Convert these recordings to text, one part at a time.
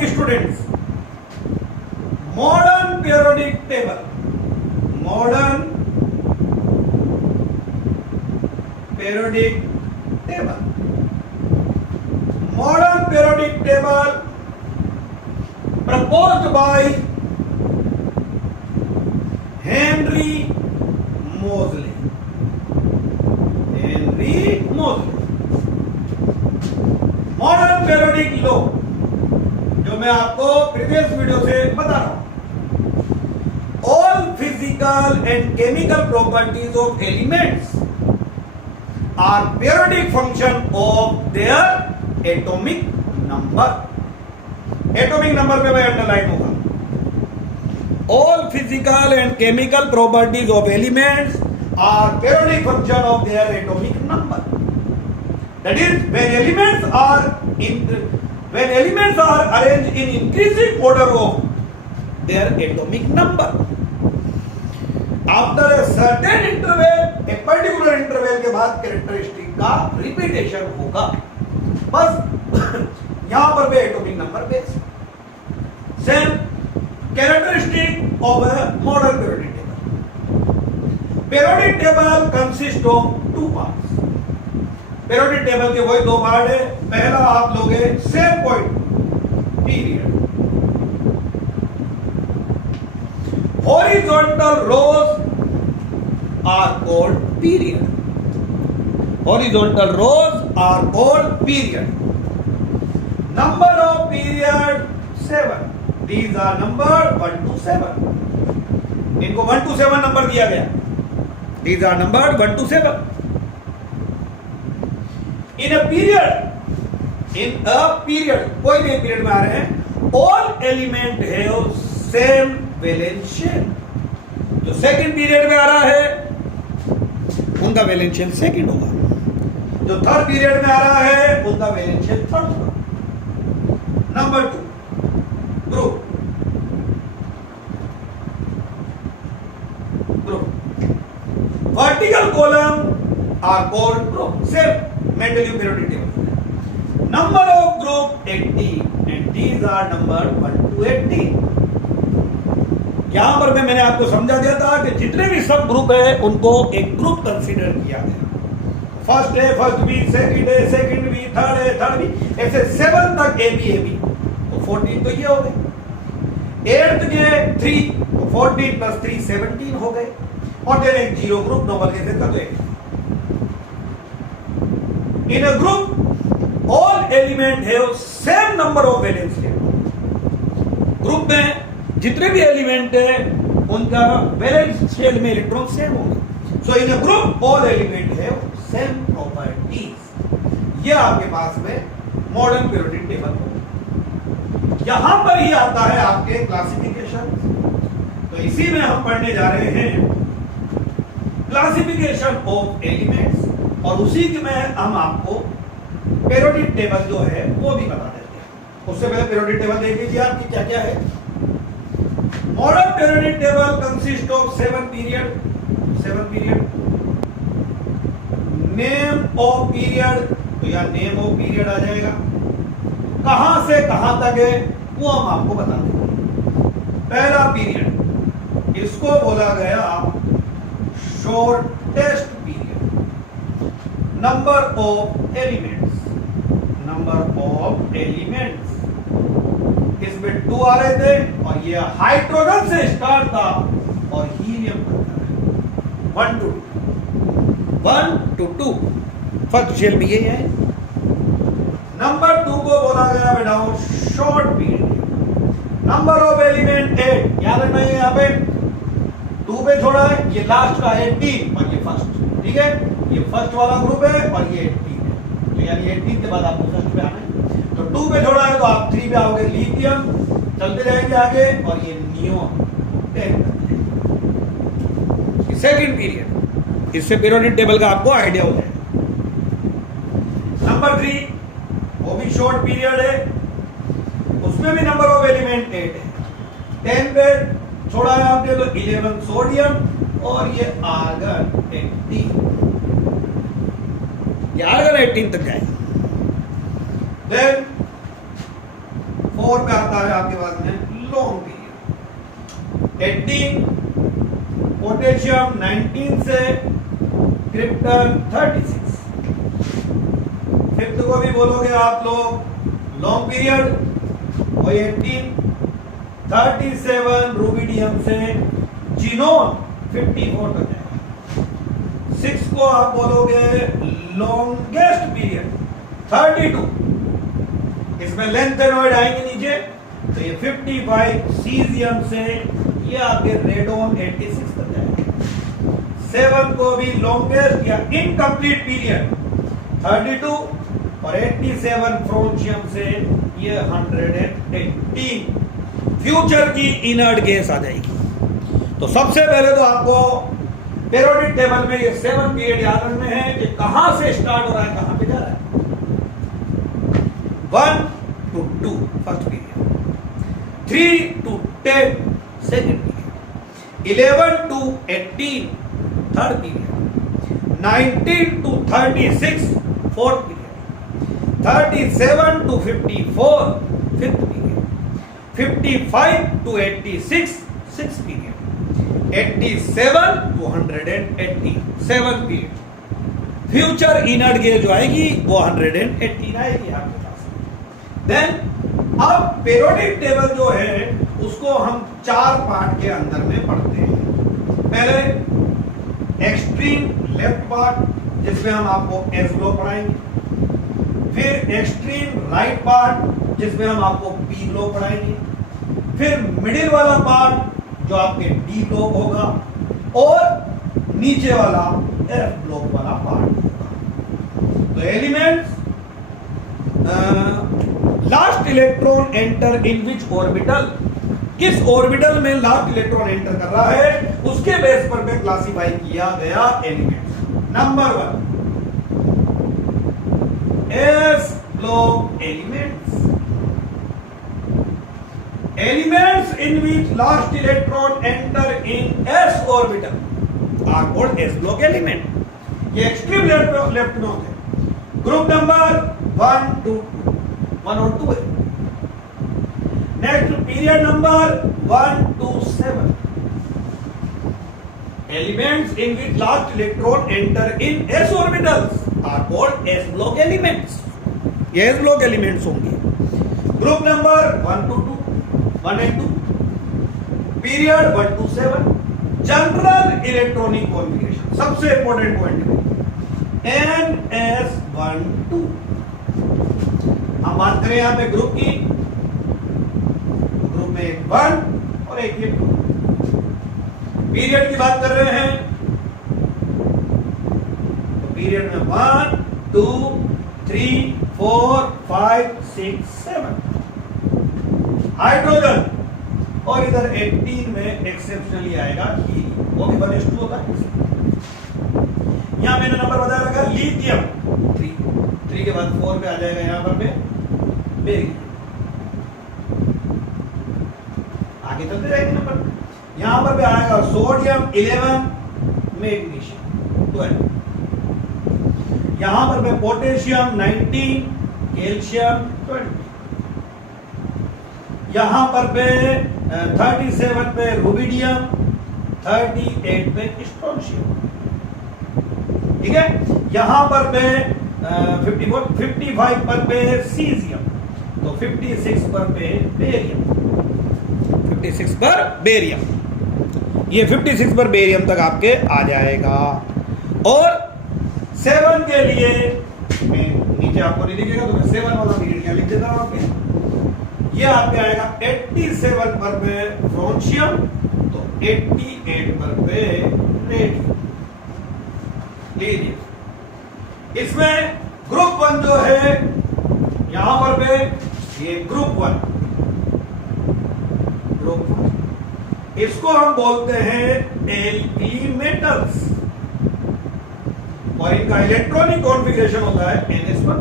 Morning students, modern periodic table, modern periodic table, modern periodic table proposed by Henry Moseley. Henry Moseley. Modern periodic law, जो मैं आपको previous video से बता रहा हूं, all physical and chemical properties of elements are periodic function of their atomic number. Atomic number पे मैं underline होगा। All physical and chemical properties of elements are periodic function of their atomic number. That is, when elements are arranged in increasing order of their atomic number, after a certain interval, a particular interval के बाद characteristic का repetition होगा। बस यहां पर भी atomic number base. Same characteristic of a modern periodic table. Periodic table consists of two parts. Periodic table के वही दो पार्ट है। पहला आप लोगे same point period, horizontal rows are called period, horizontal rows are called period. Number of period 7, these are number 1 to 7। इनको 1 to 7 number दिया गया, these are number 1 to 7। In a period, कोई भी पीरियड में आ रहे हैं, all element have same वैलेंशियल। जो second period में आ रहा है उनका वैलेंशियल सेकंड होगा, जो थर्ड पीरियड में आ रहा है उनका वैलेंशियल थर्ड होगा। Number 2, group. Vertical column are called group. Same Mendeleev periodic table. Number of group 18 and these are number 1 to 18। यहां पर मैंने आपको समझा दिया था कि जितने भी सब ग्रुप है उनको एक ग्रुप कंसीडर किया गया। फर्स्ट है फर्स्ट बी, सेकंड है सेकंड बी, थर्ड है थर्ड बी, ऐसे 7 तक ए बी। तो 14 तो ये हो गए। 8th के 3, तो 14 + 3 17 हो गए। और फिर एक जीरो ग्रुप नंबर कैसे कर दो। In a group, all elements have same number of valence shell। Group में जितने भी एलिमेंट है उनका वैलेंस शेल में इलेक्ट्रॉन सेम होंगे। So in a group all element have same properties. ये आपके पास में मॉडर्न पीरियोडिक टेबल होगा। यहां पर ही आता है आपके क्लासिफिकेशन। तो इसी में हम पढ़ने जा रहे हैं क्लासिफिकेशन ऑफ एलिमेंट्स, और उसी में हम आपको पीरियोडिक टेबल जो है वो भी बता देते हैं। उससे पहले पीरियोडिक टेबल देख लीजिए आपकी क्या क्या है। Modern periodic table consist of 7 period. Name of period, तो या नेम ऑफ पीरियड आ जाएगा। कहां से कहां तक है वो हम आपको बता देंगे। पहला पीरियड, इसको बोला गया shortest period. Number of elements, इसमें 2 आ रहे थे और ये हाइड्रोजन से स्टार्ट था और हीलियम बनता है। 1 to 2 फर्स्ट शेल में यही है। नंबर 2 को बोला गया बेटा short period. Number of element 8, याद रखना है यहाँ पे 2 पे छोड़ा है, ये लास्ट का 18 और ये फर्स्ट। ठीक है, ये फर्स्ट वाला ग्रुप है और ये 18 है। तो यानी 18 के बाद आपको फर्स्ट पे आना है। तो 2 पे छोड़ा है तो आप 3 पे आओगे, लिथियम, चलते जाएंगे आगे और ये नियोन 10 तक। सेकंड पीरियड, इससे पीरियोडिक टेबल का आपको आइडिया हो जाएगा। नंबर 3 वो भी शॉर्ट पीरियड है, उसमें भी नंबर ऑफ एलिमेंट 8 है। 10 पे छोड़ा है आपने तो 11 सोडियम और ये आर्गन 18, ये आर्गन 18 तक जाएगा। देन 4 पे आता आपके पास में लॉन्ग पीरियड। 18 पोटेशियम 19 से क्रिप्टन 36। फिफ्थ को भी बोलोगे आप लोग लॉन्ग पीरियड, वही 18 37 रूबिडियम से जिनोन 54 तक जाएगा। 6 को आप बोलोगे लॉन्गेस्ट पीरियड 32, इसमें लेंथेनॉइड आएंगे नीचे, तो ये 55 सीजियम से ये आपके रेडोन 86 तक जाएगा। 7 को भी लॉन्गेस्ट या इनकम्प्लीट पीरियड 32 और 87 फ्रोंशियम से ये 118 फ्यूचर की इनर्ट गैस आ जाएगी। तो सबसे पहले तो आपको पीरियोडिक टेबल में ये 7 पीरियड याद रखने हैं कि कहां से स्टार्ट हो रहा है, कहां पे जा रहा है। 1 to 2 first period, 3 to 10 second period, 11 to 18 third period, 19 to 36 fourth period, 37 to 54 fifth period, 55 to 86 sixth period, 87 to 180 seventh period. Future inert gas जो आएगी वो 118 आएगी आपके पास। देन अब पीरियोडिक टेबल जो है उसको हम 4 पार्ट के अंदर में पढ़ते हैं। पहले एक्सट्रीम लेफ्ट पार्ट जिसमें हम आपको एस ब्लॉक पढ़ाएंगे, फिर एक्सट्रीम राइट पार्ट जिसमें हम आपको पी ब्लॉक पढ़ाएंगे, फिर मिडिल वाला पार्ट जो आपके डी ब्लॉक होगा, और नीचे वाला एफ ब्लॉक वाला पार्ट होगा। तो एलिमेंट्स लास्ट इलेक्ट्रॉन एंटर इन विच ऑर्बिटल, किस ऑर्बिटल में लास्ट इलेक्ट्रॉन एंटर कर रहा है उसके बेस पर में क्लासिफाई किया गया elements. Number 1 S block elements, elements in which last electron enter in S orbital are called S block element. ये एक्सट्रीम लेफ्ट में होते हैं। ग्रुप नंबर 1 to 2, 1 और 2 है। Next period number 1 to 7, elements in which last electron enter in S orbitals are called S block elements. ये S block elements होंगे। Group number 1 to 2, 1 and 2, period 1 to 7, general electronic configuration सबसे important point है NS12। हम बात करें यहां पे group की, ग्रुप में एक 1 और एक 2। पीरियड की बात कर रहे हैं तो पीरियड में 1 2 3 4 5 6 7 हाइड्रोजन, और इधर 18 में एक्सेप्शनली आएगा हीलियम, वो भी 1s2 होता है। यहां मैंने नंबर बताया रखा लिथियम 3 के बाद 4 पे आ जाएगा यहां पर बेरियम। आगे चलते जाएंगे नंबर, यहां पर भी आएगा सोडियम 11, मैग्नीशियम 12, यहां पर भी पोटेशियम 19, कैल्शियम 20, यहां पर पे 37 पे रूबिडियम, 38 पे स्ट्रोंशियम, ठीक है। यहां पर पे 55 पर पे सीजियम, तो 56 पर पे बेरियम, 56 पर बेरियम, ये 56 पर बेरियम तक आपके आ जाएगा। और 7 के लिए मैं नीचे आपको नहीं लिखेगा तो मैं 7 वाला पीरियड क्या लिख देता हूं आपके, ये आपके आएगा 87 पर पे फ्रोंशियम, तो 88 पर पे रेडियम, लीजिए। इसमें ग्रुप 1 जो है यहां पर पे ये ग्रुप 1, इसको हम बोलते हैं एल्कीली मेटल्स, और इनका इलेक्ट्रॉनिक कॉन्फ़िगरेशन होता है NS1।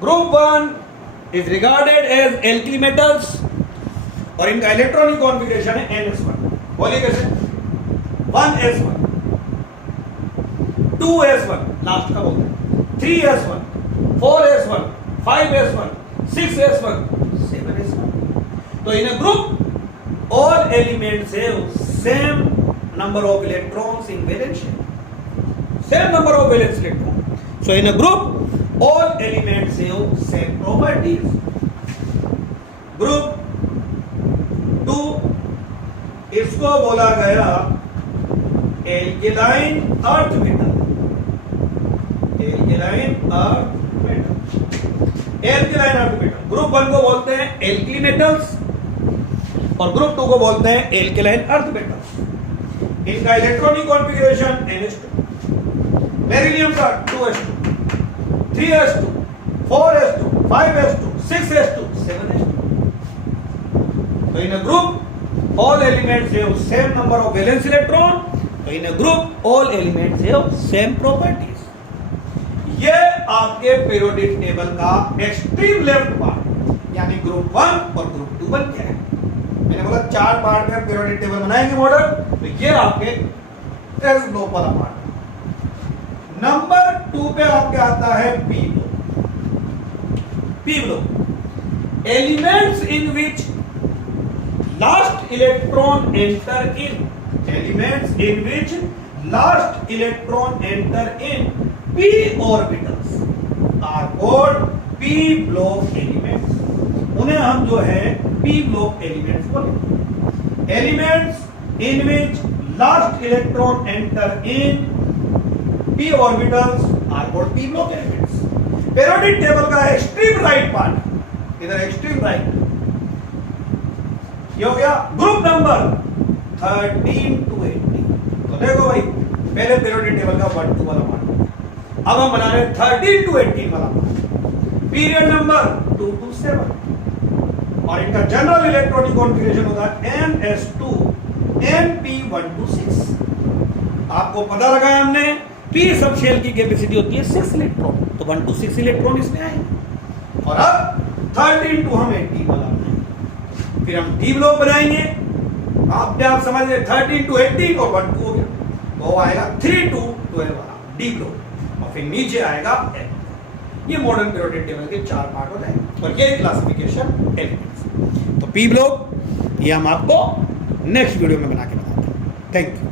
Group 1 is regarded as alkali metals और इनका इलेक्ट्रॉनिक कॉन्फ़िगरेशन है NS1। बोलिए कैसे, 1s1, 2s1 लास्ट का बोलते हैं, 3s1, 4s1, 5s1, 6s1, 7s1, तो in a group all elements have same number of electrons in valence shell, same number of valence electron. So in a group all elements have same properties. Group 2 इसको बोला गया alkaline earth metal. Alkaline earth metal, alkaline earth metal. Group 1 को बोलते हैं alkali metals और group 2 को बोलते हैं एल्केलाइन अर्थ मेटल्स. इनका इलेक्ट्रॉनिक कॉन्फ़िगरेशन NH2, बेरिलियम का 2s2, 3s2, 4s2, 5s2, 6s2, 7s2. So in a group all elements have same number of valence electron. So in a group all elements have same properties. ये आपके periodic table का extreme left part यानी group 1 और group 2 बन गया है. मैंने बोला 4 पार्ट में पीरियोडिक टेबल बनाएंगे मॉडल, तो ये आपके एस ब्लॉक वाला पार्ट. नंबर 2 पे आपके आता है P block. P block elements in which last electron enter in, elements in which last electron enter in p orbitals are called p block elements. उन्हें हम जो है p block elements बोलेंगे. Elements in which last electron enter in p orbitals are called p block elements. Periodic table का extreme right part, इधर extreme right, ये हो गया ग्रुप नंबर 13 to 18. तो देखो भाई पहले पीरियोडिक टेबल का 1 2 वाला पार्ट, अब हम बना रहे 13 to 18 वाला पीरियड नंबर 2 to 7 और इनका जनरल इलेक्ट्रॉनिक कॉन्फ़िगरेशन होता है NS2 NP1 to 6. आपको पता लगा हमने p सब शेल की कैपेसिटी होती है 6 इलेक्ट्रॉन, तो 1 to 6 इलेक्ट्रॉन इसमें आएंगे. और अब 13 to हम 18 वाला बनाएंगे, फिर हम d ब्लॉक बनाएंगे. आप समझ रहे 13 to 18 और 1 2 हो गया, वो आएगा 3 to 12 वाला d ब्लॉक और फिर नीचे आएगा L. ये मॉडर्न पीरियोडिक टेबल के 4 पार्ट होते हैं और ये क्लासिफिकेशन एलिमेंट्स. तो पी ब्लॉक ये हम आपको नेक्स्ट वीडियो में बना के बताते हैं. Thank you.